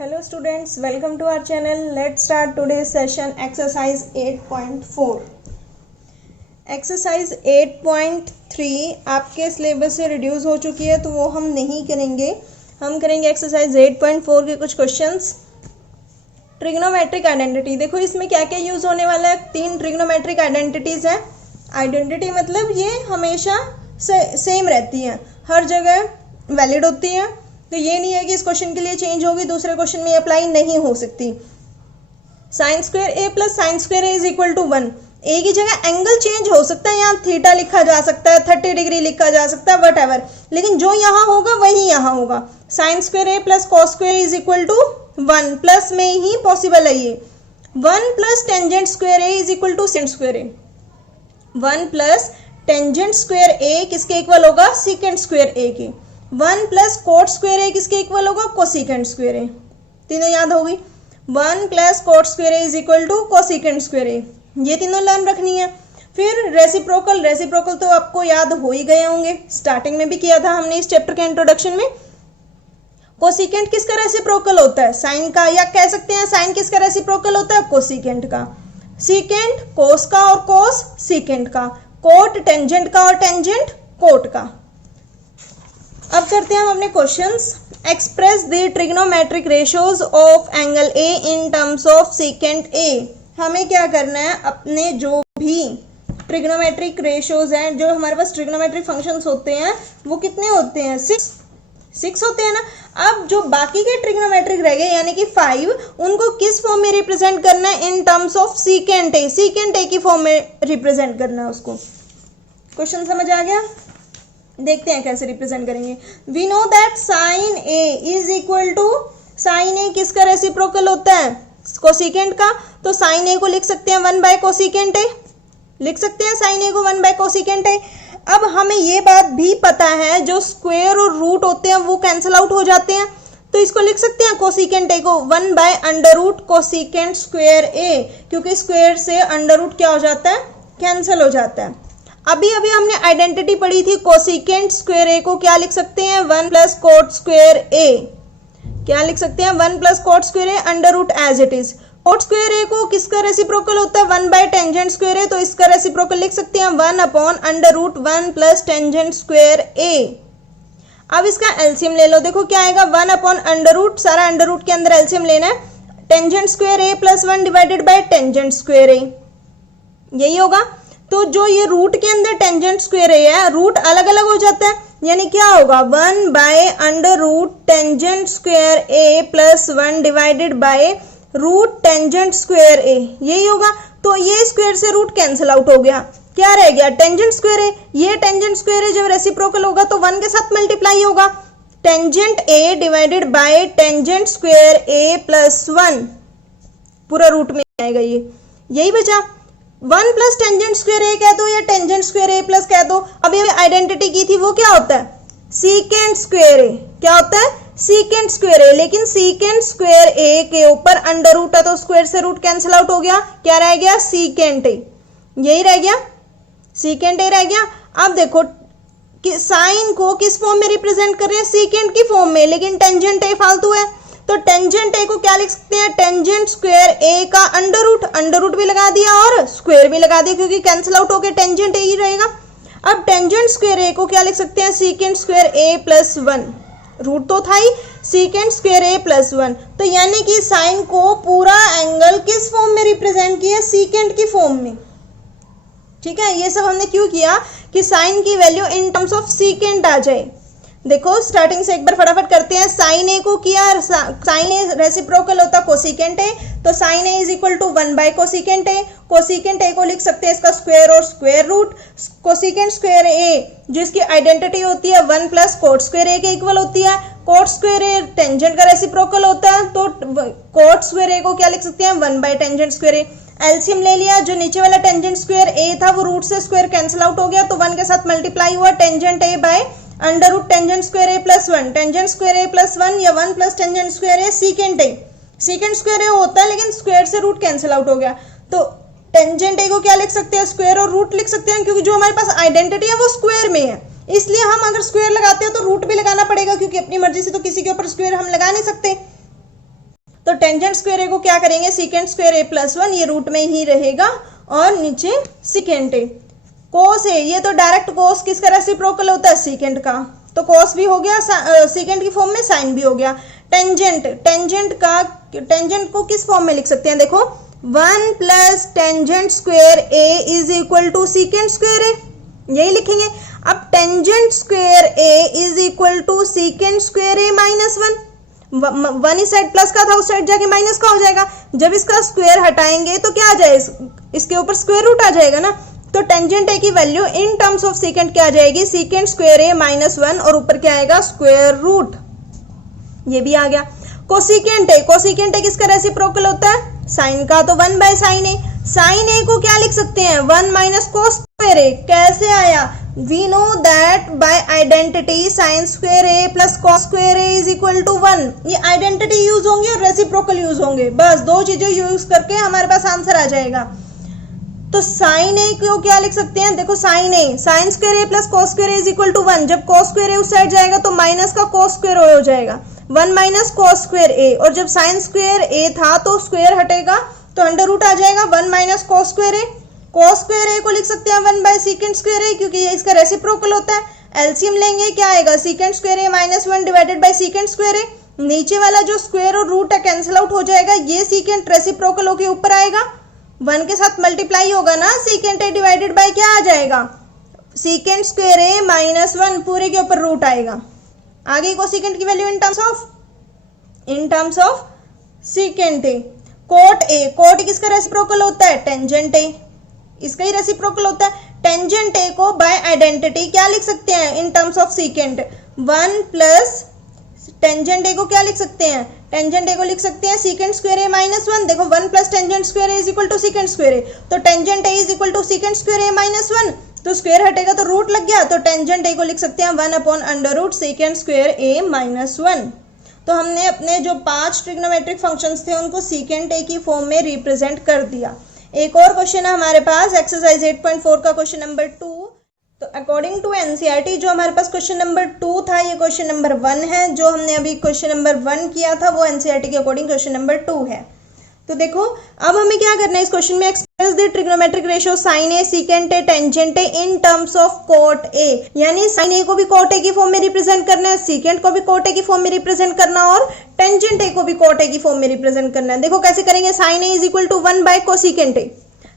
Hello students, welcome to our channel. Let's start today's session exercise 8.4. Exercise 8.3 आपके syllabus से reduce हो चुकी है तो वो हम नहीं करेंगे. हम करेंगे एक्सरसाइज 8.4 के कुछ क्वेश्चंस. Trigonometric identity. देखो इसमें क्या क्या यूज होने वाला है. 3 ट्रिग्नोमेट्रिक आइडेंटिटीज हैं. आइडेंटिटी मतलब ये हमेशा सेम रहती हैं, हर जगह वैलिड होती हैं. तो ये नहीं है कि इस क्वेश्चन के लिए चेंज होगी दूसरे क्वेश्चन में अप्लाई नहीं हो सकती. Sine square A plus sine square A is equal to 1. A की जगह एंगल चेंज हो सकता है, यहाँ थीटा लिखा जा सकता है, 30 डिग्री लिखा जा सकता है, वट लेकिन जो यहाँ होगा वही यहाँ होगा. Sine square A plus cos square is equal to 1. Plus में ही पॉसिबल है ये. 1 plus tangent square A is equal to सेंट square A. 1 plus tangent square A किसके इक्वल होगा? सीकेंट स्क्वायर ए के. 1 प्लस कोट स्क्वायर ए किसके equal होगा? Cosecant square A. तीनों याद होगी. 1 plus cot square A is equal to cosecant square A. ये तीनों लर्न रखनी है. फिर रेसिप्रोकल. रेसिप्रोकल तो आपको याद हो ही गए होंगे, स्टार्टिंग में भी किया था हमने इस चैप्टर के इंट्रोडक्शन में. कोसिकेंट किसका रेसिप्रोकल होता है? साइन का. या कह सकते हैं साइन किसका रेसिप्रोकल होता है? कोसिकेंट का. सीकेंट कोस का और कोस सीकेंट का. कोट टेंजेंट का और टेंजेंट कोट का. अब करते हैं हम अपने questions. Express the trigonometric ratios of angle A in terms of secant ए. हमें क्या करना है, अपने जो भी ट्रिग्नोमेट्रिक रेशियोज हैं, जो हमारे पास ट्रिग्नोमेट्रिक फंक्शंस होते हैं वो कितने होते हैं? 6 होते हैं ना. अब जो बाकी के ट्रिग्नोमेट्रिक रह गए यानी कि 5, उनको किस फॉर्म में रिप्रेजेंट करना है? इन terms of secant A. Secant ए की फॉर्म में रिप्रेजेंट करना है उसको. क्वेश्चन समझ आ गया? देखते हैं कैसे रिप्रेजेंट करेंगे. We know that sine A is equal to, sine A किसका रेसिप्रोकल होता है? कोसिकेंट का. तो साइन ए को लिख सकते हैं 1 बाय कोसिकेंट ए. लिख सकते हैं साइन ए को 1 बाय कोसिकेंट ए. अब हमें ये बात भी पता है जो स्क्वायर और रूट होते हैं वो कैंसिल आउट हो जाते हैं. तो इसको लिख सकते हैं कोसिकेंट ए को 1 by under root cosecant square A, क्योंकि स्क्वायर से अंडर रूट क्या हो जाता है? कैंसिल हो जाता है. अभी अभी हमने आइडेंटिटी पढ़ी थी. कोसिकेंट स्क्वायर ए को क्या लिख सकते हैं? 1 प्लस कोट स्क्वायर ए. क्या लिख सकते हैं? 1 plus cot square A under root as it is. Cot square A को किसका रेसिप्रोकल होता है? 1 बाय टेंजेंट स्क्वायर ए. तो इसका रेसिप्रोकल लिख सकते हैं 1 upon under root 1 plus tangent square A. अब इसका एलसीएम ले लो. देखो क्या आएगा? 1 अपॉन अंडर रूट, सारा अंडर रूट के अंदर एलसीएम लेना है. Tangent square A plus 1 divided by tangent square A, यही होगा. तो जो ये रूट के अंदर टेंजेंट स्क्वायर ए है, रूट अलग अलग हो जाता है, यानी क्या होगा? 1 by under root tangent square A plus 1 divided by root tangent square A, यही होगा. तो ये स्क्वायर से रूट कैंसिल आउट हो गया. क्या रह गया? Tangent square A. ये टेंजेंट स्क्वायर ए जब रेसिप्रोकल होगा तो 1 के साथ मल्टीप्लाई होगा. Tangent A divided by tangent square A plus 1 पूरा रूट में आएगा. ये यही बचा. 1 प्लस टेंजेंट स्क्वायर ए कह दो या टेंजेंट स्क्वायर ए प्लस कह दो. अभी आइडेंटिटी की थी वो क्या होता है? सीकेंट स्क्वायर ए. क्या होता है? Secant square A. लेकिन सीकेंट स्क्वायर ए के ऊपर अंडर रूट है तो स्क्वायर से रूट कैंसिल आउट हो गया. क्या रह गया? Secant A. यही रह गया, सीकेंट ए रह गया. अब देखो कि साइन को किस फॉर्म में रिप्रेजेंट कर रहे हैं? सीकेंट की फॉर्म में, लेकिन टेंजेंट ए फालतू है. तो टेंजेंट ए को क्या लिख सकते हैं? टेंजेंट स्क्वायर ए का अंडर रूट भी लगा दिया और स्क्वायर भी लगा दिया, क्योंकि कैंसिल आउट होकर टेंजेंट ए ही रहेगा. अब टेंजेंट स्क्वायर ए को क्या लिख सकते हैं? Secant square A plus 1. Root तो था ही, सीकेंट स्क्वायर ए प्लस 1. तो यानी कि साइन को पूरा एंगल किस फॉर्म में रिप्रेजेंट किया? सीकेंट की फॉर्म में. ठीक है, ये सब हमने क्यों किया? कि साइन की value in terms of secant आ जाए. देखो स्टार्टिंग से एक बार फटाफट करते हैं. साइन ए को किया, साइन ए रेसिप्रोकल होता कोसिकेंट ए, तो sine A is equal to 1 by cosecant A. Cosecant A को लिख सकते हैं इसका स्क्वायर और square root. Cosecant square A जो इसकी आइडेंटिटी होती है 1 प्लस कोट स्क्वायर ए के इक्वल होती है. कोट स्क्वायर ए टेंजेंट का रेसिप्रोकल होता है, तो कोट स्क्वायर ए को क्या लिख सकते हैं? 1 बाय टेंजेंट स्क्वायर ए. एलसीएम ले लिया. जो नीचे वाला टेंजेंट स्क्वायर ए था वो रूट से स्क्वायर कैंसिल आउट हो गया, तो 1 के साथ मल्टीप्लाई हुआ. Tangent A by under root tangent square A plus 1. Tangent square A plus 1 या 1 plus tangent square A secant A. Secant square A होता है लेकिन स्क्वायर से रूट कैंसिल आउट हो गया. तो टेंजेंट ए को क्या लिख सकते हैं? स्क्वायर और रूट लिख सकते हैं, क्योंकि जो हमारे पास आइडेंटिटी है वो स्क्वायर में है. इसलिए हम अगर स्क्वायर लगाते हैं तो रूट भी लगाना पड़ेगा, क्योंकि अपनी मर्जी से तो किसी के ऊपर स्क्वायर हम लगा नहीं सकते. तो टेंजेंट स्क्वायर ए को क्या करेंगे, सीकेंट स्क्वायर ए प्लस 1, ये रूट में ही रहेगा और नीचे सीकेंट ए। कोस ए, ये तो डायरेक्ट कोस किसका रेसिप्रोकल होता है, सीकेंट का, तो कोस भी हो गया, सीकेंट की फॉर्म में साइन भी हो गया। टेंजेंट, टेंजेंट को किस फॉर्म में लिख सकते हैं, देखो 1 plus tangent square A is equal to secant square A, यही लिखेंगे। अब tangent square A is equal to secant square A minus 1 इस साइड प्लस का था, उस साइड जाके माइनस का हो जाएगा। जब इसका स्क्वायर हटाएंगे तो क्या आ जाएगा, इसके ऊपर स्क्वायर रूट आ जाएगा ना। तो टेंजेंट ए की value in terms of secant क्या आ जाएगी, सीकेंट स्क्वायर ए माइनस 1 और ऊपर क्या आएगा, स्क्वायर रूट, ये भी आ गया। कोसिकेंट ए, कोसिकेंट ए किसका रेसिप्रोकल होता है, साइन का, तो 1 by sign A. Sine A को क्या लिख सकते हैं, 1 माइनस कोस स्क्वायर ए। कैसे आया, we know that by identity sine square A plus cos square A is equal to 1। ये आइडेंटिटी यूज होंगी और रेसिप्रोकल यूज होंगे, बस दो चीजें यूज करके हमारे पास आंसर आ जाएगा। तो साइन ए को क्या लिख सकते हैं, देखो sine A, sine square A plus cos square A is equal to 1। जब कॉस स्क्वायर ए उस साइड जाएगा तो माइनस का कॉस स्क्वायर हो जाएगा, 1 माइनस कॉस स्क्वायर ए, और जब साइन स्क्वायर ए था तो स्क्वायर हटेगा तो अंडर रूट आ जाएगा 1 minus cos square A. Cos square A को लिख सकते हैं 1 बाय सीकेंट स्क्वायर ए, क्योंकि ये इसका रेसिप्रोकल होता है। एलसीएम लेंगे, क्या आएगा, secant square A minus 1 divided by secant square A. नीचे वाला जो स्क्वायर और रूट है कैंसिल आउट हो जाएगा, ये सीकेंट रेसिप्रोकल होके ऊपर आएगा, 1 के साथ मल्टीप्लाई होगा ना, सीकेंट ए डिवाइडेड बाय क्या आ जाएगा, सीकेंट स्क्वायर ए माइनस 1, पूरे के ऊपर रूट आएगा। आगे को सीकेंट की value in terms of secant A. Cot A, cot किसका रेसिप्रोकल होता है, टेंजेंट ए, इसका ही रेसिप्रोकल होता है। टेंजेंट ए को बाय आइडेंटिटी क्या लिख सकते हैं, इन terms of secant, 1 plus tangent A को क्या लिख सकते हैं, टेंजेंट ए को लिख सकते हैं सीकेंट स्क्वायर ए माइनस 1। देखो 1 plus tangent square A is equal to secant square A, तो tangent A is equal to secant square A minus 1, तो स्क्वायर हटेगा तो रूट लग गया, तो टेंजेंट ए को लिख सकते हैं 1 upon under root secant square A minus 1। तो हमने अपने जो 5 ट्रिग्नोमेट्रिक फंक्शंस थे उनको सीकेंट ए की फॉर्म में रिप्रेजेंट कर दिया। एक और क्वेश्चन है हमारे पास, एक्सरसाइज 8.4 का क्वेश्चन नंबर 2। तो अकॉर्डिंग टू एनसीईआरटी जो हमारे पास क्वेश्चन नंबर 2 था, ये क्वेश्चन नंबर 1 है। जो हमने अभी क्वेश्चन नंबर 1 किया था वो एनसीईआरटी के अकॉर्डिंग क्वेश्चन नंबर 2 है। तो देखो अब हमें क्या करना है इस क्वेश्चन में, express the trigonometric ratio sine A secant A tangent A in terms of cot A. यानी साइन ए को भी कोट ए की फॉर्म में रिप्रेजेंट करना है, सीकेंट को भी कोट ए की फॉर्म में रिप्रेजेंट करना और टेंजेंट ए को भी कोट ए की फॉर्म में रिप्रेजेंट करना है। देखो कैसे करेंगे, sine A is equal to 1 by cosecant A.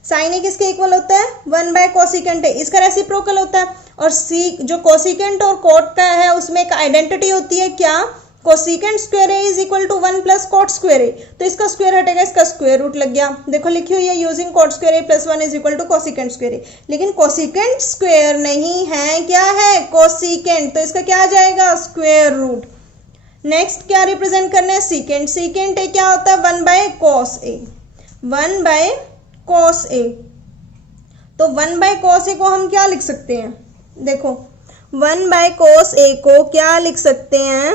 Sine A किसके इक्वल होता है, 1 बाय कोसिकेंट ए, इसका रेसिप्रोकल होता है। और सी जो कोसिकेंट और कोट का है उसमें एक आइडेंटिटी होती है, क्या, cosecant square A is equal to 1 plus cot square A, तो इसका स्क्वायर हटेगा, इसका स्क्वायर रूट लग गया। देखो लिखी हुई है using cot square A plus 1 is equal to cosecant square A, लेकिन कोसिकेंट स्क्वायर नहीं है, क्या है, कोसिकेंट, तो इसका क्या आ जाएगा, स्क्वायर रूट। नेक्स्ट क्या रिप्रेजेंट करना है, सीकेंट, सीकेंट ए क्या होता है, 1 बाय कोस ए, 1 बाय कोस ए। तो 1 बाय कोस ए को हम क्या लिख सकते हैं, देखो 1 बाय कोस ए को क्या लिख सकते हैं,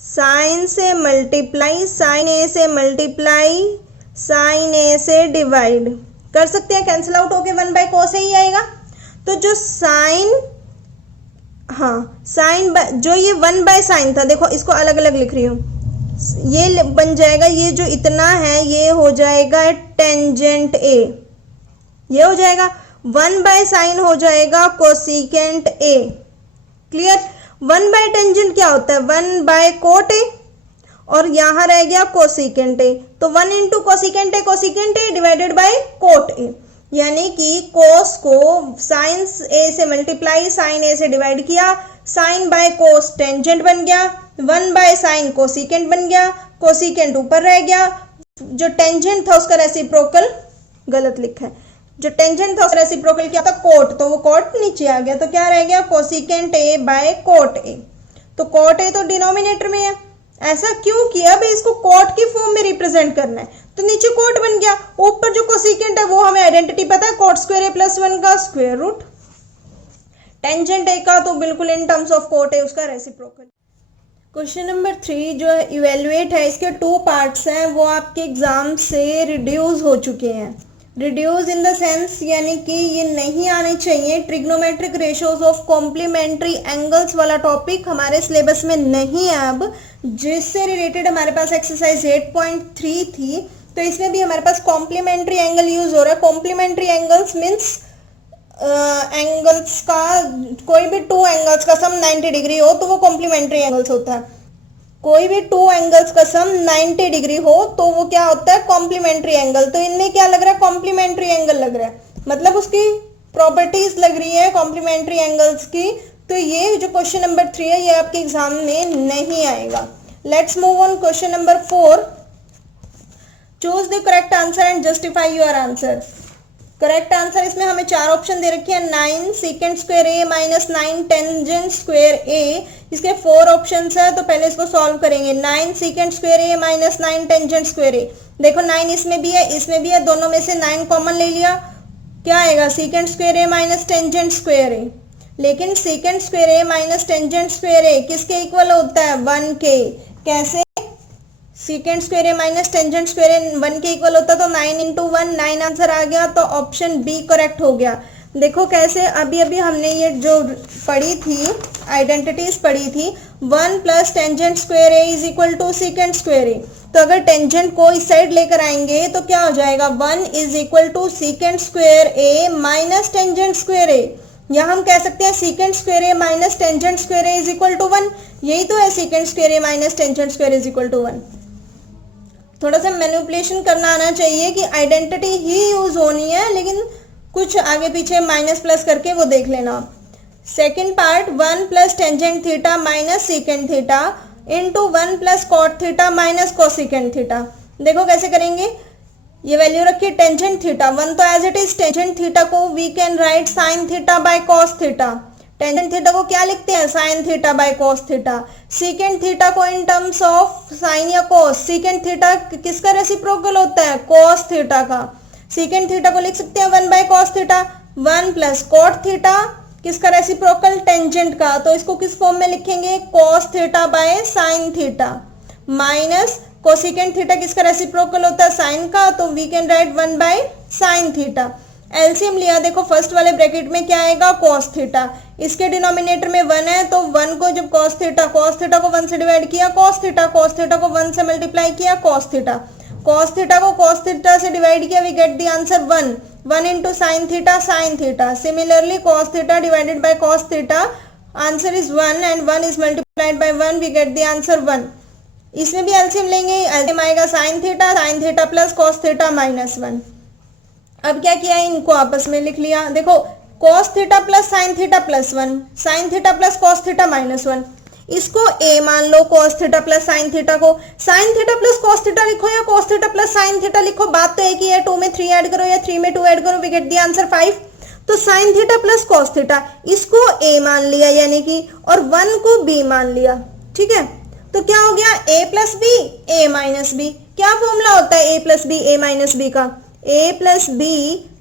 साइन से मल्टीप्लाई, साइन ए से मल्टीप्लाई, साइन ए से डिवाइड कर सकते हैं, कैंसिल आउट होके 1 बाय कोस ए ही आएगा। तो जो साइन, हाँ साइन जो ये 1 बाय साइन था, देखो इसको अलग अलग लिख रही हूँ, ये बन जाएगा, ये जो इतना है ये हो जाएगा टेंजेंट ए, ये हो जाएगा 1 बाय साइन हो जाएगा cosecant A. Clear, 1 bye tangent क्या होता है, 1 बाय कोट ए, और यहां रह गया कोसिकेंट ए, तो 1 into cosecant A divided bye cot A, यानी कि कोस को साइन ए से मल्टीप्लाई, साइन ए से डिवाइड किया, साइन बाय कोस टेंजेंट बन गया, 1 बाय साइन कोसिकेंट बन गया, कोसिकेंट ऊपर रह गया, जो टेंजेंट था उसका रेसिप्रोकल गलत लिखा है, जो टेंजेंट था उसका रेसिप्रोकल क्या था, कोट, तो वो कोट नीचे आ गया, तो क्या रह गया, cosecant A by cot A. तो कोट ए तो डिनोमिनेटर में है, ऐसा क्यों किया भाई, इसको कोट की फॉर्म में रिप्रेजेंट करना है, तो नीचे कोट बन गया, ऊपर जो कोसिकेंट है वो हमें आइडेंटिटी पता है, कोट स्क्वायर ए प्लस 1 का स्क्वायर रूट, टेंजेंट ए का तो बिल्कुल इन टर्म्स ऑफ कोट ए उसका रेसिप्रोकल। क्वेश्चन नंबर 3 जो इवेल्युएट है, इसके 2 पार्ट्स हैं, वो आपके एग्जाम से रिड्यूस हो चुके हैं। रिड्यूस इन द सेंस यानी कि ये नहीं आने चाहिए। Trigonometric ratios of complementary angles वाला टॉपिक हमारे सिलेबस में नहीं है अब। जिससे रिलेटेड हमारे पास एक्सरसाइज 8.3 थी, तो इसमें भी हमारे पास कॉम्प्लीमेंट्री एंगल यूज हो रहा है। कॉम्प्लीमेंट्री एंगल्स मीन्स एंगल्स का कोई भी टू एंगल्स का सम 90 डिग्री हो तो वो कॉम्प्लीमेंट्री एंगल्स होता है। कोई भी टू एंगल्स का सम 90 डिग्री हो तो वो क्या होता है, कॉम्प्लीमेंट्री एंगल। तो इनमें क्या लग रहा है, कॉम्प्लीमेंट्री एंगल लग रहा है, मतलब उसकी प्रॉपर्टीज लग रही है कॉम्प्लीमेंट्री एंगल्स की। तो ये जो क्वेश्चन नंबर 3 है ये आपके एग्जाम में नहीं आएगा। Let's move on question number 4। Choose the correct answer and justify your answer. Correct answer इसमें हमें 4 ऑप्शन दे रखे हैं, 9 second square A minus 9 tangent square ए। इसके 4 ऑप्शंस है, तो पहले इसको सॉल्व करेंगे। 9 second square A minus 9 tangent square A. देखो 9 इसमें भी है इसमें भी है, दोनों में से 9 कॉमन ले लिया, क्या आएगा, second square A minus tangent square A. लेकिन second square A minus tangent square A किसके इक्वल होता है, 1 के। कैसे, second square A minus tangent square A 1 के इक्वल होता, तो 9 इंटू 1 9 आंसर आ गया, तो ऑप्शन बी करेक्ट हो गया। देखो कैसे, अभी अभी हमने ये जो पढ़ी थी आइडेंटिटीज पढ़ी थी, 1 plus tangent square A is equal to second square A. तो अगर टेंजेंट को इस साइड लेकर आएंगे तो क्या हो जाएगा, 1 is equal to second square A minus tangent square A. या हम कह सकते हैं second square A minus tangent square A is equal to 1। यही तो है, second square A minus tangent square is equal to 1। थोड़ा सा मैनिपुलेशन करना आना चाहिए कि आइडेंटिटी ही यूज होनी है, लेकिन कुछ आगे पीछे माइनस प्लस करके वो देख लेना। Second part, 1 plus tangent theta minus secant theta into 1 plus cot theta minus cosecant theta. देखो कैसे करेंगे, ये वैल्यू रखिए टेंजेंट थीटा 1 तो as it is, tangent theta को we can write sine theta by cos theta. Tangent theta को क्या लिखते हैं, sine theta by cos theta. Second theta को इन टर्म्स ऑफ साइन या कॉस, सेकेंड थीटा किसका reciprocal होता है, कॉस थीटा का। सेकेंड थीटा को लिख सकते हैं 1 by cos theta. 1 plus cot theta किसका रेसिप्रोकल, टेंजेंट का, तो इसको किस फॉर्म में लिखेंगे, cos theta by sine theta minus cosecant theta किसका रेसिप्रोकल होता है, साइन का, तो we can write 1 by sine theta. LCM लिया, देखो फर्स्ट वाले ब्रैकेट में क्या आएगा, कॉस थीटा। इसके डिनोमिनेटर में 1 है, तो 1 को जब कॉस थीटा को 1 से डिवाइड किया, कॉस थीटा को 1 से मल्टीप्लाई किया, कॉस थीटा को कॉस थीटा से डिवाइड किया, we get the answer 1 into sine theta. Similarly cos theta divided by cos theta, answer is 1 and 1 is multiplied by 1, we get the answer 1। इसमें भी LCM लेंगे, LCM आएगा sine theta plus cos theta minus 1। अब क्या किया, इनको आपस में लिख लिया। देखो cos theta plus sine theta plus 1, sine theta plus cos theta minus 1। इसको a मान लो, cos theta plus sine theta को sine theta plus cos theta लिखो या cos theta plus sine theta लिखो, बात तो एक ही है। 2 में 3 ऐड करो या 3 में 2 ऐड करो, वी गेट द आंसर 5। तो sign theta plus cos theta इसको a मान लिया यानी कि, और 1 को b मान लिया, ठीक है। तो क्या हो गया, a plus B A minus B. क्या फॉर्मूला होता है a plus B A minus B का, a plus B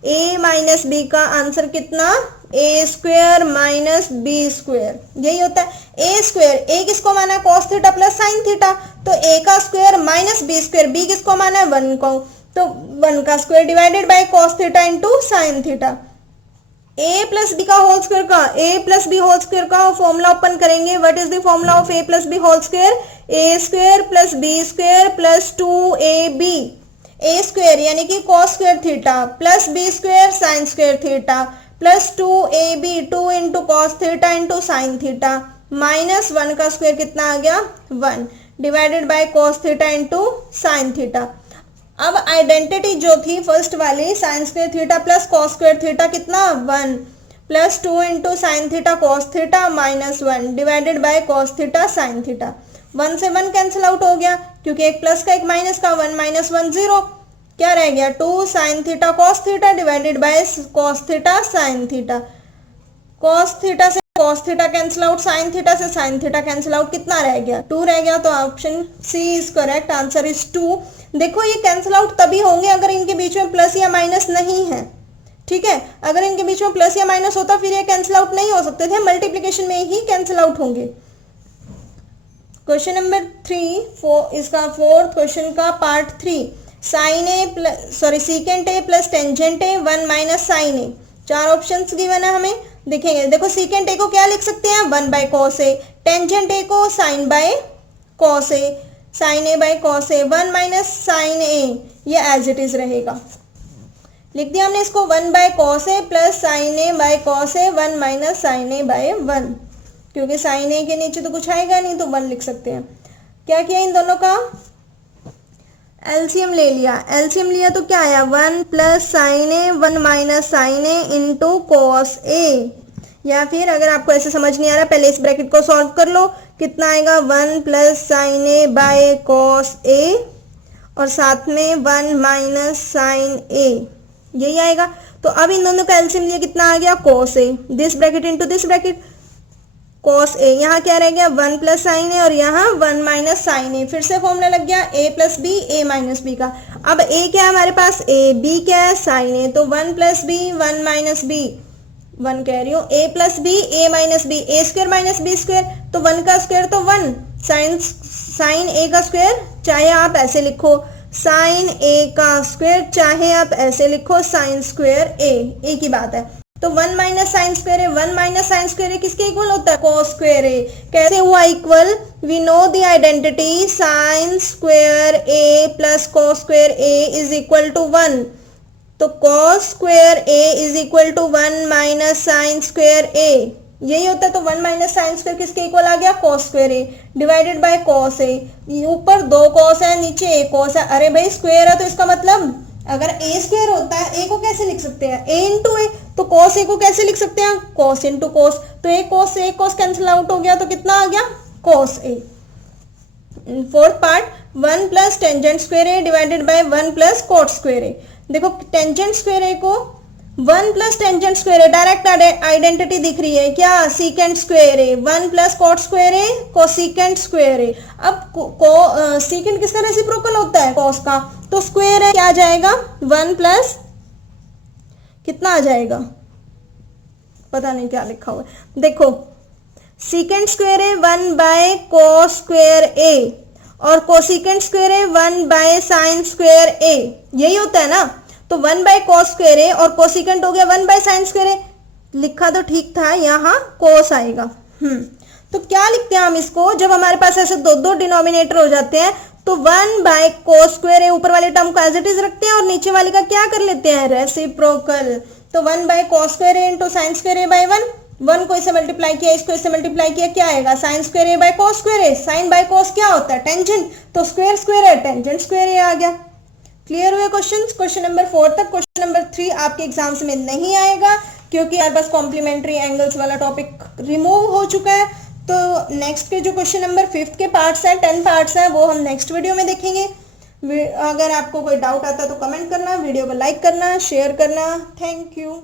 A minus B का आंसर कितना, A square minus B square, यही होता है। ए स्क्वायर, ए किसको माना है, cos theta plus sine theta, तो ए का square minus B square, B किसको माना है, 1 को, तो 1 का square divided by cos theta into sine theta. a plus B का होल स्क्वायर का, a plus B whole square का फॉर्मूला ओपन करेंगे। What is the formula of a plus B whole square, a square plus B square plus 2ab। a square यानी कि cos square theta plus b square sine square theta plus 2ab, 2 into cos theta into sine theta minus 1 का square कितना आ गया, 1 divided by cos theta into sine theta. अब identity जो थी first वाली, sign square theta plus cos square theta कितना, 1 plus 2 into sine theta cos theta minus 1 divided by cos theta sine theta. 1 से 1 कैंसिल आउट हो गया, क्योंकि एक प्लस का एक माइनस का, 1 माइनस 1 0, क्या रह गया, 2 sine theta cos theta divided by cos theta sine theta. Cos theta से cos theta cancel out, sine theta से साइन थीटा कैंसिल आउट, कितना रह गया, 2 रह गया। तो option C is correct, answer is 2। देखो ये कैंसिल आउट तभी होंगे अगर इनके बीच में प्लस या माइनस नहीं है, ठीक है। अगर इनके बीच में प्लस या माइनस होता फिर ये कैंसिल आउट नहीं हो सकते थे, मल्टीप्लिकेशन में ही कैंसिल आउट होंगे। क्वेश्चन नंबर 3 इसका 4th क्वेश्चन का part 3, sine A plus secant A plus tangent A 1 minus sine A. 4 options given है हमें, देखेंगे। देखो सीकेंट ए को क्या लिख सकते हैं 1 by cos A, tangent A को sine by cos A, sine A by cos A, 1 minus sine A, ये एज इट इज रहेगा। लिख दिया हमने इसको 1 by cos A plus sine A by cos A 1 minus sine A by 1, क्योंकि sign ए के नीचे तो कुछ आएगा नहीं तो 1 लिख सकते हैं। क्या किया इन दोनों का एलसीएम ले लिया, एलसीएम लिया तो क्या आया 1 plus sine A 1 minus sine A into cos A. या फिर अगर आपको ऐसे समझ नहीं आ रहा पहले इस ब्रैकेट को सॉल्व कर लो, कितना आएगा 1 plus sine A by cos A और साथ में 1 माइनस साइन ए, यही आएगा। तो अब इन दोनों का एलसीएम लिया कितना आ गया cos A, this bracket into this bracket cos A, यहाँ क्या रह गया 1 प्लस साइन ए और यहाँ 1 माइनस साइन ए। फिर से फॉर्मूला लग गया a plus B A minus B का। अब a क्या है हमारे पास a, b क्या है साइन ए, तो 1 प्लस बी 1 माइनस बी, 1 कह रही हूँ a plus B A minus B, A square minus B square, तो 1 का स्क्वायर तो 1, साइन ए का स्क्वायर चाहे आप ऐसे लिखो साइन ए का स्क्वायर, चाहे आप ऐसे लिखो साइन स्क्वायर ए, एक ही बात है। तो 1 माइनस साइन स्क्वायर है, 1 माइनस साइन स्क्वायर है किसके इक्वल होता है कॉस स्क्वायर ए। कैसे हुआ equal, we know the identity sine square A plus cos square A is equal to 1, तो cos square A is equal to 1 minus sine square A, यही होता है। तो 1 माइनस साइन स्क्वायर किसके equal आ गया cos square A divided by cos A, ऊपर 2 cos है नीचे 1 कॉस है, अरे भाई स्क्वायर है तो इसका मतलब अगर ए स्क्वायर होता है ए को कैसे लिख सकते हैं ए इंटू ए, तो कॉस ए को कैसे लिख सकते हैं कॉस इंटू कॉस, तो एक कॉस से एक कॉस कैंसिल आउट हो गया तो कितना आ गया cos A. Fourth part 1 plus tangent square A divided by 1 plus cot square A. देखो टेंजेंट स्क्वायर ए को 1 plus tangent square A direct identity दिख रही है क्या secant square A, 1 plus cot square A cosecant square A. अब secant किसका reciprocal होता है कॉस का, तो स्क्वायर है क्या आ जाएगा 1 प्लस कितना आ जाएगा पता नहीं क्या लिखा हुआ है, देखो सीकेंट स्क्वायर है 1 बाय कॉस स्क्वायर ए और कोसीकेंट स्क्वायर है 1 बाय साइन स्क्वायर ए, यही होता है ना। तो 1 बाय कॉस स्क्वायर ए और कोसिकेंट हो गया 1 बाय साइन स्क्वायर ए, लिखा तो ठीक था, यहाँ कोस आएगा। तो क्या लिखते हैं हम इसको, जब हमारे पास ऐसे 2 डिनोमिनेटर हो जाते हैं तो 1 बाय कोस स्क्वायर ए ऊपर वाले टर्म को एज इट इज रखते हैं और नीचे वाले का क्या कर लेते हैं रेसिप्रोकल। तो 1 by cos square A into sine square A by 1 को इससे मल्टीप्लाई किया, इसको इससे मल्टीप्लाई किया, क्या आएगा sine square A by cos square A, sine by cos क्या होता है टेंजेंट, तो स्क्वायर स्क्वायर है टेंजेंट स्क्वायर ए आ गया। क्लियर हुए क्वेश्चन नंबर 4 तक। क्वेश्चन नंबर 3 आपके एग्जाम्स में नहीं आएगा क्योंकि हमारे पास कॉम्प्लीमेंट्री एंगल्स वाला टॉपिक रिमूव हो चुका है। तो नेक्स्ट के जो क्वेश्चन नंबर 5 के पार्ट्स हैं 10 पार्ट्स हैं वो हम नेक्स्ट वीडियो में देखेंगे। अगर आपको कोई डाउट आता है तो कमेंट करना, वीडियो को लाइक करना, शेयर करना। Thank you.